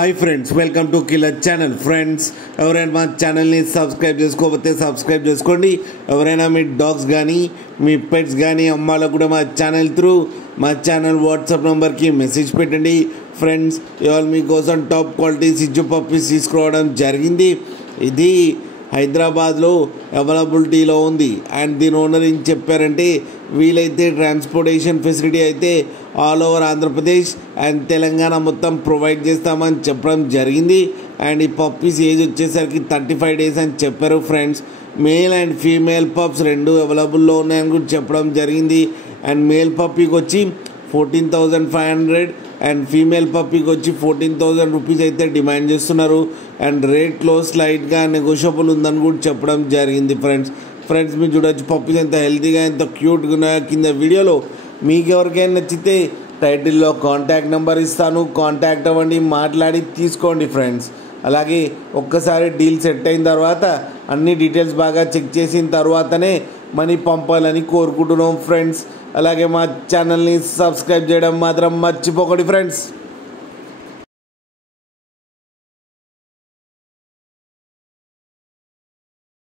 Hi friends, welcome to killer channel. Friends, ఎవరైనా మా ఛానల్ని సబ్స్క్రైబ్ చేసుకోకపోతే సబ్స్క్రైబ్ చేసుకోండి. ఎవరైనా మీ డాగ్స్ కానీ మీ పెట్స్ కానీ అమ్మాలకు కూడా మా ఛానల్ వాట్సాప్ నెంబర్కి మెసేజ్ పెట్టండి. ఫ్రెండ్స్, ఇవాళ మీకోసం టాప్ క్వాలిటీ సిజ్జు పప్పీస్ తీసుకురావడం జరిగింది. ఇది హైదరాబాద్లో అవైలబిలిటీలో ఉంది. అండ్ దీని ఓనర్ ఏం చెప్పారంటే, వీలైతే ట్రాన్స్పోర్టేషన్ ఫెసిలిటీ అయితే all over Andhra Pradesh and Telangana మొత్తం ప్రొవైడ్ చేస్తామని చెప్పడం జరిగింది. అండ్ ఈ పప్పీస్ ఏజ్ వచ్చేసరికి 35 డేస్ అని చెప్పారు. Friends, male and female pups రెండు అవైలబుల్లో ఉన్నాయని కూడా చెప్పడం జరిగింది. అండ్ మేల్ పప్పీకి వచ్చి 14,500 అండ్ ఫీమేల్ పప్పీకి వచ్చి 14,000 రూపీస్ అయితే డిమాండ్ చేస్తున్నారు. అండ్ రేట్లో స్లైట్గా నెగోషియబుల్ ఉందని కూడా చెప్పడం జరిగింది. ఫ్రెండ్స్ మీరు చూడొచ్చు పప్పీస్ ఎంత హెల్తీగా ఎంత క్యూట్గా ఉన్నాయో. కింద వీడియోలో మీకు ఎవరికైనా నచ్చితే టైటిల్లో కాంటాక్ట్ నెంబర్ ఇస్తాను, కాంటాక్ట్ అవ్వండి, మాట్లాడి తీసుకోండి. ఫ్రెండ్స్, అలాగే ఒక్కసారి డీల్ సెట్ అయిన తర్వాత అన్ని డీటెయిల్స్ బాగా చెక్ చేసిన తర్వాతనే మనీ పంపాలని కోరుకుంటున్నాం. ఫ్రెండ్స్, అలాగే మా ఛానల్ని సబ్స్క్రైబ్ చేయడం మాత్రం మర్చిపోకండి. ఫ్రెండ్స్.